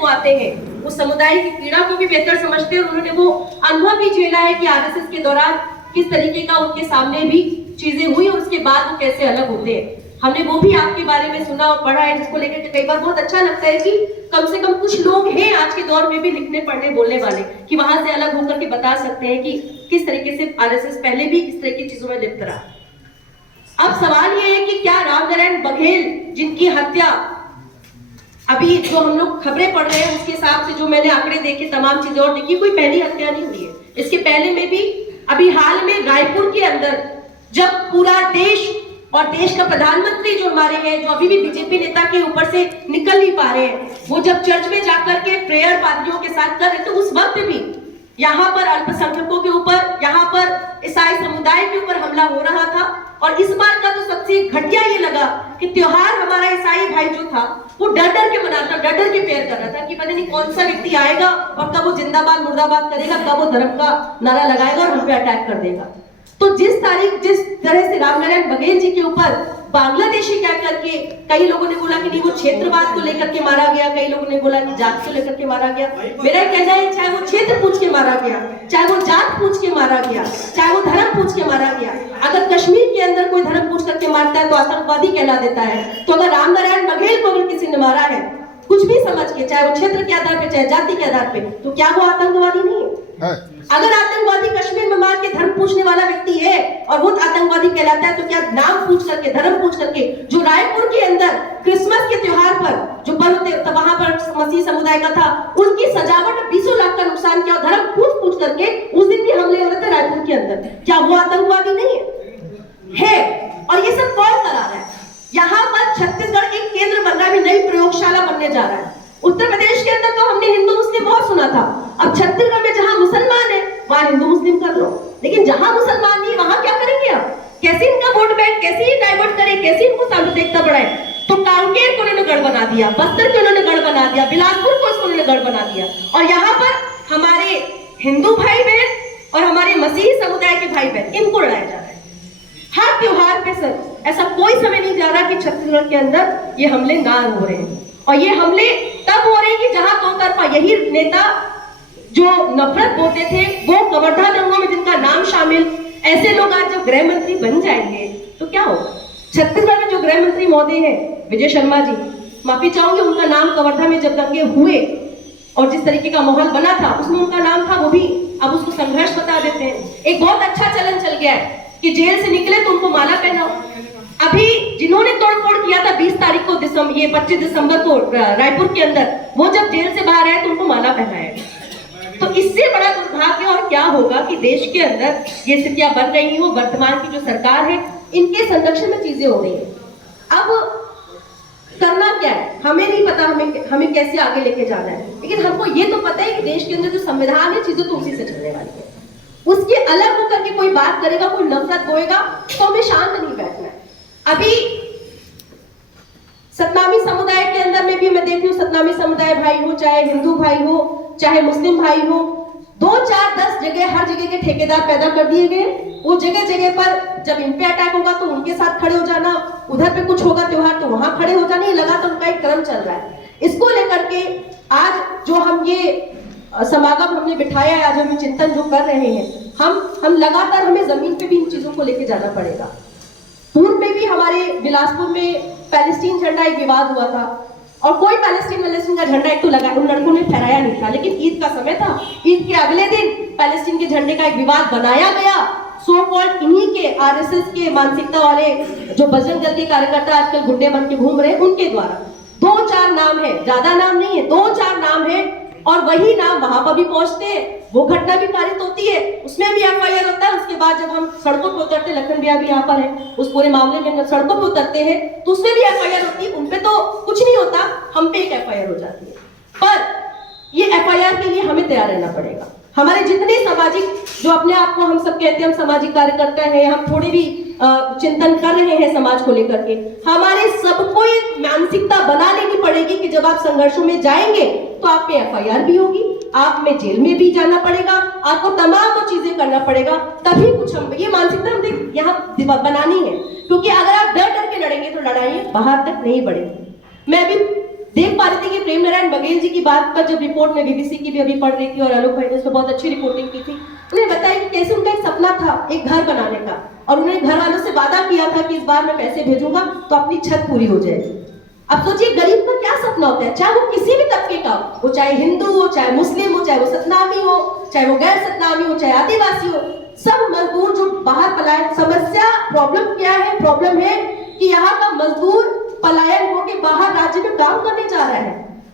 वो आते हैं, उस समुदाय की पीड़ा को भी बेहतर समझते हैं और उन्होंने वो अनुभव भी झेला है कि आरएसएस के दौरान किस तरीके का उनके सामने भी चीजें हुई और उसके बाद वो कैसे अलग होते हैं। हमने वो भी आपके बारे में सुना और पढ़ा है, जिसको लेकर के कई बार बहुत अच्छा लगता है कि कम से कम कुछ लोग हैं आज के दौर में भी लिखने पढ़ने बोलने वाले कि वहां से अलग होकर के बता सकते हैं कि किस तरीके से आरएसएस पहले भी इस तरह की चीजों में लिप्त रहा। अब सवाल ये है कि क्या रामनारायण बघेल जिनकी हत्या अभी जो हम लोग खबरें पढ़ रहे हैं उसके हिसाब से जो मैंने आंकड़े देखे तमाम चीजें और देखी, कोई पहली हत्या नहीं हुई है। इसके पहले में भी अभी हाल में रायपुर के अंदर जब पूरा देश और देश का प्रधानमंत्री जो हमारे हैं, जो अभी भी बीजेपी नेता के ऊपर से निकल नहीं पा रहे हैं, वो जब चर्च में जाकर के प्रेयर पादरियों के साथ कर रहे थे, उस वक्त भी यहाँ पर अल्पसंख्यकों के ऊपर, यहाँ पर ईसाई समुदाय के ऊपर हमला हो रहा था। और इस बार का तो सबसे घटिया ये लगा कि त्योहार हमारा ईसाई भाई जो था वो डर डर के मनाता, डर डर के प्रेयर कर रहा था कि पता नहीं कौन सा व्यक्ति आएगा और कब वो जिंदाबाद मुर्दाबाद करेगा, कब वो धर्म का नारा लगाएगा और हम पे अटैक कर देगा। तो जिस तरह से रामनारायण बघेल जी के ऊपर बांग्लादेशी क्या करके कई लोगों ने बोला कि नहीं वो क्षेत्रवाद को लेकर के मारा गया, कई लोगों ने बोला कि जात को लेकर के मारा गया। मेरा कहना है चाहे वो क्षेत्र पूछ के मारा गया, चाहे वो जात पूछ के मारा गया, चाहे वो धर्म पूछ के मारा गया, अगर कश्मीर के अंदर कोई धर्म पूछ करके मारता है तो आतंकवादी कहला देता है। तो अगर रामनारायण बघेल को अगर किसी ने मारा है कुछ भी समझ के, चाहे वो क्षेत्र के आधार पे चाहे जाति के आधार पे, तो क्या वो आतंकवादी नहीं है? अगर आतंकवादी कश्मीर में मार के धर्म पूछने वाला व्यक्ति है और वो आतंकवादी कहलाता है, तो क्या नाम पूछ करके, धर्म पूछ करके, जो रायपुर के अंदर क्रिसमस के त्योहार पर जो पर्व वहां पर मसीह समुदाय का था, उनकी सजावट 20 लाख का नुकसान किया, धर्म पूछ करके उस दिन भी हमले हो रहे थे रायपुर के अंदर, क्या वो आतंकवादी नहीं है? और ये सब कौन करा रहा है? यहाँ पर छत्तीसगढ़ एक केंद्र बन रहा है, नई प्रयोगशाला बनने जा रहा है। उत्तर प्रदेश के अंदर तो हमने हिंदू मुस्लिम बहुत सुना था, अब छत्तीसगढ़ में जहां मुसलमान है वहां हिंदू मुस्लिम कर लो, लेकिन जहां मुसलमान नहीं वहां क्या करेंगे? आप कैसे इनका वोट बैंक कैसे ये डाइवर्ट करें, कैसे इनको सामुदायिकता बढ़ाए? तो कांकेर को उन्होंने गढ़ बना दिया, बस्तर को उन्होंने गढ़ बना दिया, बिलासपुर को उन्होंने गढ़ बना दिया, और यहाँ पर हमारे हिंदू भाई बहन और हमारे मसीही समुदाय के भाई बहन इनको लड़ाया जा रहा है। हर त्योहार पे सर ऐसा कोई समय नहीं जा रहा कि छत्तीसगढ़ के अंदर ये हमले ना हो रहे हैं, और ये हमले तब हो रहे हैं कि जहां दो तरफा यही नेता जो नफरत बोलते थे वो कवर्धा दंगों में जिनका नाम शामिल, ऐसे लोग आज जब गृह मंत्री बन जाएंगे तो क्या हो? छत्तीसगढ़ में जो गृह मंत्री महोदय हैं विजय शर्मा जी, माफी चाहूंगी उनका नाम कवर्धा में जब दंगे हुए और जिस तरीके का माहौल बना था उसमें उनका नाम था, वो भी अब उसको संघर्ष बता देते हैं। एक बहुत अच्छा चलन चल गया है कि जेल से निकले तो उनको माला पहनाओ। अभी जिन्होंने तोड़फोड़ किया था 20 तारीख को 25 दिसंबर को रायपुर के अंदर, वो जब जेल से बाहर आए तो उनको माला पहनाया। तो इससे बड़ा दुर्भाग्य और क्या होगा कि देश के अंदर ये स्थितियां बन रही हैं, वो वर्तमान की जो सरकार है इनके संरक्षण में चीजें हो रही है। अब करना क्या है हमें नहीं पता, हमें कैसे आगे लेके जाना है, लेकिन हमको ये तो पता है कि देश के अंदर जो संविधान है चीजें तो उसी से चलने वाली है। उसके अलग होकर के कोई बात करेगा, कोई नफरत बोएगा तो हमें शांत नहीं बैठना है। अभी सतनामी समुदाय के अंदर में भी मैं देखती हूँ, सतनामी समुदाय भाई हो, चाहे हिंदू भाई हो, चाहे मुस्लिम भाई हो, 2, 4, 10 जगह हर जगह के ठेकेदार पैदा कर दिए गए। वो जगह जगह पर जब इन पे अटैक होगा तो उनके साथ खड़े हो जाना, उधर पे कुछ होगा त्योहार तो वहां खड़े हो जाना, ये लगातार उनका एक क्रम चल रहा है। इसको लेकर के आज जो हम ये समागम हमने बिठाया है, आज हम चिंतन जो कर रहे हैं, हम लगातार हमें जमीन पे भी इन चीजों को लेके जाना पड़ेगा। पूर्व में भी हमारे बिलासपुर में पैलेस्टीन झंडा एक विवाद हुआ था और कोई पैलेस्टीन का झंडा एक तो लगा, उन लड़कों ने फहराया नहीं था, लेकिन ईद का समय था, ईद के अगले दिन पैलेस्टीन के झंडे का एक विवाद बनाया गया। सो कॉल्ड इन्हीं के आरएसएस के मानसिकता वाले जो बजरंग दल के कार्यकर्ता आजकल गुंडे बन के घूम रहे हैं उनके द्वारा 2-4 नाम है, ज्यादा नाम नहीं है, 2-4 नाम है, और वही नाम वहां पर भी पहुंचते हैं। वो घटना भी पारित होती है, उसमें भी एफआईआर होता है। उसके बाद जब हम सड़कों पर उतरते, लखन भैया भी यहाँ पर है, उस पूरे मामले में सड़कों पर उतरते हैं तो उसमें भी एफआईआर होती है। उनपे तो कुछ नहीं होता, हम पे एक एफआईआर हो जाती है। पर ये एफआईआर के लिए हमें तैयार रहना पड़ेगा। हमारे जितने सामाजिक, जो अपने आप को हम सब कहते हैं हम सामाजिक कार्यकर्ता हैं, हम थोड़े भी चिंतन कर रहे हैं समाज को लेकर के, हमारे सबको एक मानसिकता बना लेनी पड़ेगी कि जब आप संघर्षों में जाएंगे तो आप पे एफआईआर भी होगी, आप में जेल में भी जाना पड़ेगा, आपको तमाम वो चीजें करना पड़ेगा, तभी कुछ हम ये मानसिकता हम यहाँ बनानी है। क्योंकि अगर आप डर डर के लड़ेंगे तो लड़ाई बाहर तक नहीं बढ़ेगी। मैं भी देख पा रहे थे कि प्रेम नारायण बघेल जी की बात पर जब रिपोर्ट में बीबीसी की भी अभी पढ़ रही थी और आलोक भाई ने उस पर बहुत अच्छी रिपोर्टिंग की थी, उन्हें बताया कि कैसे उनका एक सपना था एक घर बनाने का, और उन्होंने घर वालों से वादा किया था कि इस बार मैं पैसे भेजूंगा तो अपनी छत पूरी हो जाएगी। अब सोचिए गरीब का क्या सपना होता है, चाहे वो किसी भी तबके का हो, चाहे हिंदू हो, चाहे मुस्लिम हो, चाहे वो सतनामी हो, चाहे वो गैर सतनामी हो, चाहे आदिवासी हो, सब मजदूर जो बाहर पलायन। समस्या प्रॉब्लम क्या है? प्रॉब्लम है कि यहाँ का मजदूर पलायन होकर बाहर राज्य में काम करने जा रहा है।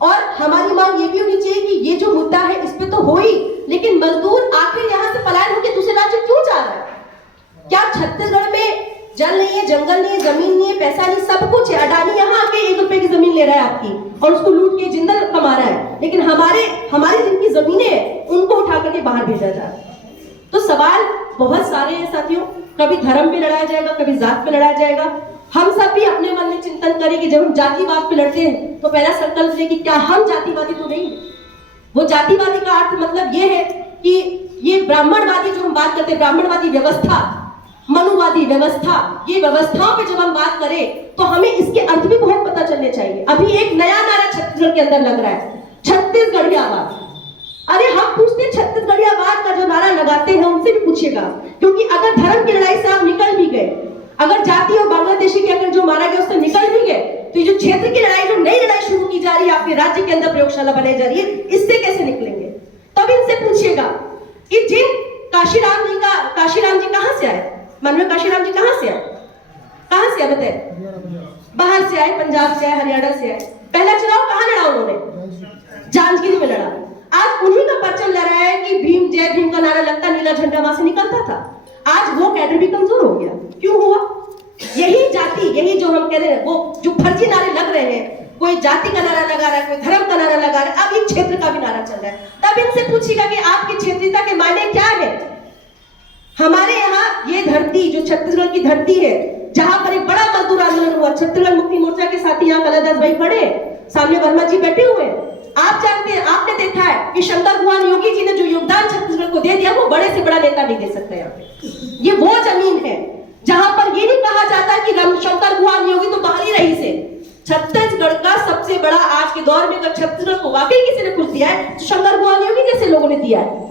और हमारी मांग ये भी होनी चाहिए कि ये जो मुद्दा है इस पे तो हो ही, लेकिन मजदूर आखिर यहाँ से पलायन होकर दूसरे राज्य क्यों जा रहा है? क्या छत्तीसगढ़ में जल नहीं है, जंगल नहीं है, जमीन नहीं है, पैसा नहीं, सब कुछ है? अडानी यहाँ आके 1 रुपए की जमीन ले रहा है आपकी और उसको लूट के जिंदल कमा रहा है, लेकिन हमारी जिनकी जमीनें हैं उनको उठा करके बाहर भेजा जा रहा है। तो सवाल बहुत सारे हैं साथियों, कभी धर्म पे लड़ाया जाएगा, कभी जात पे लड़ाया जाएगा। हम सब भी अपने मन में चिंतन करें कि जब हम जातिवाद पे लड़ते हैं तो पहला संकल्प लें कि क्या हम जातिवादी तो नहीं। वो जातिवादी का अर्थ मतलब ये है कि ये ब्राह्मणवादी जो हम बात करते हैं, ब्राह्मणवादी व्यवस्था, मनुवादी व्यवस्था, ये व्यवस्थाओं पे जब हम बात करें तो हमें इसके अर्थ भी बहुत पता चलने चाहिए। अभी एक नया नारा छत्तीसगढ़ के अंदर लग रहा है, छत्तीसगढ़ियावाद। अरे हम पूछते छत्तीसगढ़ियावाद का जो नारा लगाते हैं उनसे भी पूछिएगा, क्योंकि अगर धर्म की लड़ाई से आप निकल भी गए, अगर जाति और बांग्लादेशी के अगर जो मारा गया उससे निकल भी गए, तो ये जो क्षेत्र की लड़ाई, जो नई लड़ाई शुरू की जा रही है, आपके राज्य के अंदर प्रयोगशाला बनाई जा रही है, इससे कैसे निकलेंगे? तब इनसे पूछिएगा कि जिन काशीराम जी कहां से आए? मनोहर काशीराम जी कहां से आए? कहां से आए बताए? बाहर से आए, पंजाब से आए, हरियाणा से आए। पहला चुनाव कहां लड़ा उन्होंने? जांजगीर में लड़ा। आज उन्हीं का परचम लड़ रहा है कि भीम जय भीम का नारा लगता, नीला झंडा वहां से निकलता था। आज वो कैडर भी कमजोर हो गया। क्यों हुआ? यही जाति, यही जो हम कह रहे हैं, वो जो फर्जी नारे लग रहे हैं, कोई जाति का नारा लगा रहा है, कोई धर्म का नारा लगा रहा है, अब एक क्षेत्र का भी नारा चल रहा है। तब इनसे पूछिएगा कि आपकी क्षेत्रीयता के मायने क्या है? हमारे यहाँ ये धरती जो छत्तीसगढ़ की धरती है, जहां पर एक बड़ा मजदूर आंदोलन हुआ, छत्तीसगढ़ मुक्ति मोर्चा के साथी यहाँ कलादास भाई खड़े, सामने वर्मा जी बैठे हुए हैं। आप जानते हैं, आपने देखा है कि शंकर भगवान योगी जी ने जो योगदान छत्तीसगढ़ को दे दिया, वो बड़े से बड़ा नेता नहीं दे सकता। यहाँ पे ये वो जमीन है जहां पर ये नहीं कहा जाता कि शंकर भगवान योगी तो बाहरी रही से। छत्तीसगढ़ का सबसे बड़ा आज के दौर में अगर छत्तीसगढ़ को वाकई किसी ने कुछ दिया है तो शंकर भगवान योगी जैसे लोगों ने दिया है।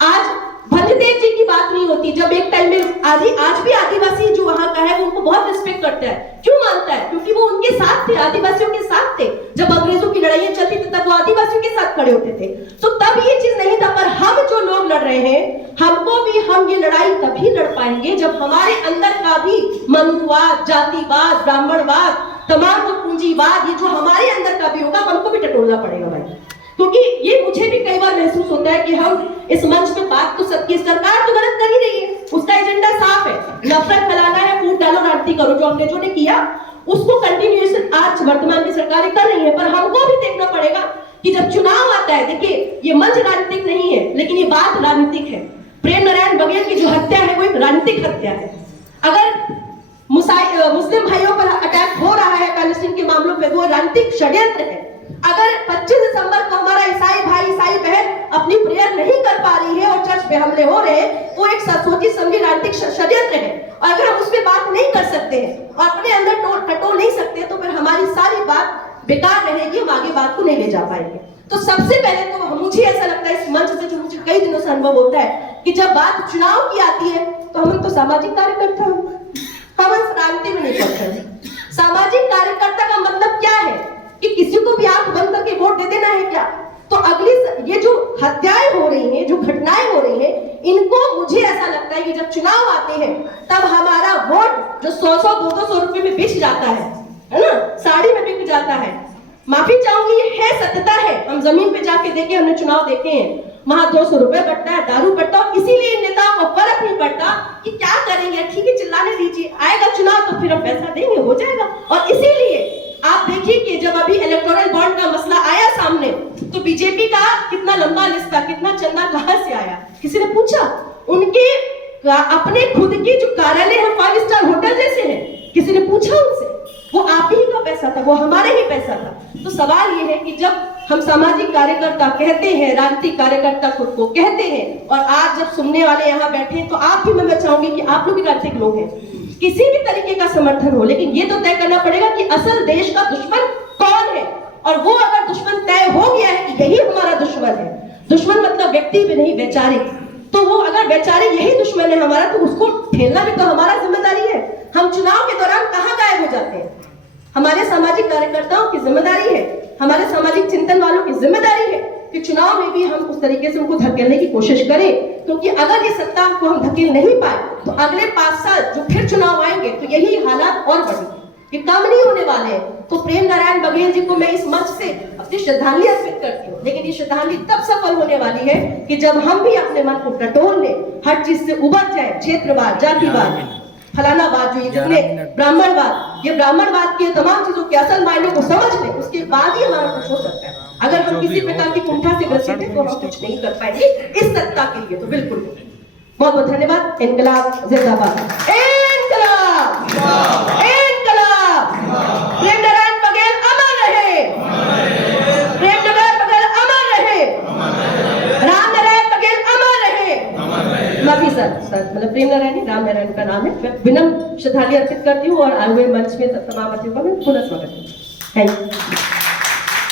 आज भंजदेव जी की बात नहीं होती, जब एक टाइम में आज भी आदिवासी जो वहां का है वो उनको बहुत रिस्पेक्ट करता है। क्यों मानता है? क्योंकि वो उनके साथ थे, आदिवासियों के साथ थे। जब अंग्रेजों की लड़ाइयां चलती थी तब वो आदिवासियों के साथ खड़े होते थे। तो तब ये चीज नहीं था। पर हम जो लोग लड़ रहे हैं, हमको भी, हम ये लड़ाई तभी लड़ पाएंगे जब हमारे अंदर का भी मनुवाद, जातिवाद, ब्राह्मणवाद, तमाम जो पूंजीवाद, ये जो हमारे अंदर का भी होगा, हमको भी टटोलना पड़ेगा भाई। क्योंकि ये मुझे भी कई बार महसूस होता है कि हम इस मंच पे बात तो सबकी, सरकार तो गलत कर ही रही है, उसका एजेंडा साफ है, नफरत फैलाना है, फूट डालो, राजनीति करो, जो अंग्रेजों ने किया उसको कंटिन्यूएशन आज वर्तमान की सरकारें कर रही है। पर हमको भी देखना पड़ेगा कि जब चुनाव आता है, देखिए ये मंच राजनीतिक नहीं है, लेकिन ये बात राजनीतिक है। प्रेम नारायण बघेल की जो हत्या है वो एक राजनीतिक हत्या है। अगर मुस्लिम भाइयों पर अटैक हो रहा है पैलेस्टीन के मामलों पे, वो राजनीतिक षड्यंत्र है। अगर 25 दिसंबर को हमारा ईसाई भाई, ईसाई बहन अपनी प्रेयर नहीं कर पा रही है और चर्च पे हमले हो रहे हैं, वो एक सोची समझी राजनीतिक षड्यंत्र है। और अगर हम उस पर बात नहीं कर सकते हैं और अपने अंदर टटोल नहीं सकते, तो फिर हमारी सारी बात बेकार रहेगी, हम आगे बात को नहीं ले जा पाएंगे। तो सबसे पहले तो मुझे ऐसा लगता है, इस मंच से जो मुझे कई दिनों से अनुभव होता है कि जब बात चुनाव की आती है तो हम तो सामाजिक कार्यकर्ता हैं, हम इस राजनीति में नहीं पड़ते। सामाजिक कार्यकर्ता का मतलब क्या है कि किसी को भी आंख बंद करके वोट दे देना है क्या? तो अगली ये जो हत्याएं हो रही हैं, जो घटनाएं हो रही हैं, इनको मुझे ऐसा लगता है कि जब चुनाव आते हैं तब हमारा वोट जो 100-100, 200 रुपए में बिक जाता है ना, साड़ी में बिक जाता है। माफी चाहूंगी, ये है सत्यता है। हम जमीन पे जाके देखे, हमने चुनाव देखे हैं, वहां 200 रुपए बढ़ता है, दारू बढ़ता है। इसीलिए नेताओं को फर्क नहीं पड़ता कि क्या करेंगे, ठीक है चिल्लाने दीजिए, आएगा चुनाव तो फिर हम पैसा देंगे, हो जाएगा। और इसीलिए आप देखिए कि जब अभी इलेक्टोरल बॉन्ड का मसला आया सामने, तो बीजेपी का कितना लंबा लिस्ट था, कितना चंदा कहां से आया, किसी ने पूछा? उनके अपने खुद की जो कार्यालय है 5 स्टार होटल जैसे हैं, किसी ने पूछा उनसे? वो आप ही का पैसा था, वो हमारे ही पैसा था। तो सवाल ये है कि जब हम सामाजिक कार्यकर्ता कहते हैं, राजनीतिक कार्यकर्ता खुद को कहते हैं, और आज जब सुनने वाले यहाँ बैठे हैं, तो आप भी, मैं चाहूंगी कि आप लोग भी राजनीतिक लोग हैं, किसी भी तरीके का समर्थन हो, लेकिन ये तो तय करना पड़ेगा कि असल देश का दुश्मन कौन है। और वो अगर दुश्मन तय हो गया है कि यही हमारा दुश्मन है, दुश्मन मतलब व्यक्ति भी नहीं वैचारिक, तो वो अगर वैचारिक यही दुश्मन है हमारा, तो उसको ठेलना भी तो हमारा जिम्मेदारी है। हम चुनाव के दौरान कहां गायब हो जाते हैं? हमारे सामाजिक कार्यकर्ताओं की जिम्मेदारी है, हमारे सामाजिक चिंतन वालों की जिम्मेदारी है कि चुनाव में भी हम उस तरीके से उनको धकेलने की कोशिश करें, क्योंकि अगर ये सत्ता को हम धकेल नहीं पाए तो अगले 5 साल जो फिर चुनाव आएंगे तो यही हालात और बढ़ेंगे, ये कम नहीं होने वाले हैं। तो प्रेम नारायण बघेल जी को मैं इस मंच से अपनी श्रद्धांजलि अर्पित करती हूँ, लेकिन ये श्रद्धांजलि तब सफल होने वाली है कि जब हम भी अपने मन को टटोल लें, हर चीज से उबर जाए, क्षेत्रवाद, जातिवाद, फलानावाद, जो ये जितने ब्राह्मणवाद, ये ब्राह्मणवाद की तमाम चीजों के असल मायने को समझ लें, उसके बाद ही हमारा कुछ हो सकता है। अगर हम किसी प्रकार की कुंठा से ग्रसित हैं तो हम कुछ नहीं कर पाएंगे इस सत्ता के लिए। तो बिल्कुल बहुत बहुत धन्यवाद। इनकलाब जिंदाबाद, इनकलाब, इनकलाब। प्रेम नारायण बघेल अमर रहे, प्रेम नारायण बघेल अमर रहे, राम नारायण बघेल अमर रहे। माफी सर, मतलब प्रेम नारायण राम नारायण का नाम है। मैं विनम्र श्रद्धांजलि अर्पित करती हूँ और आए हुए मंच में तमाम अतिथियों का मैं पुनः स्वागत करती हूँ। Thank you.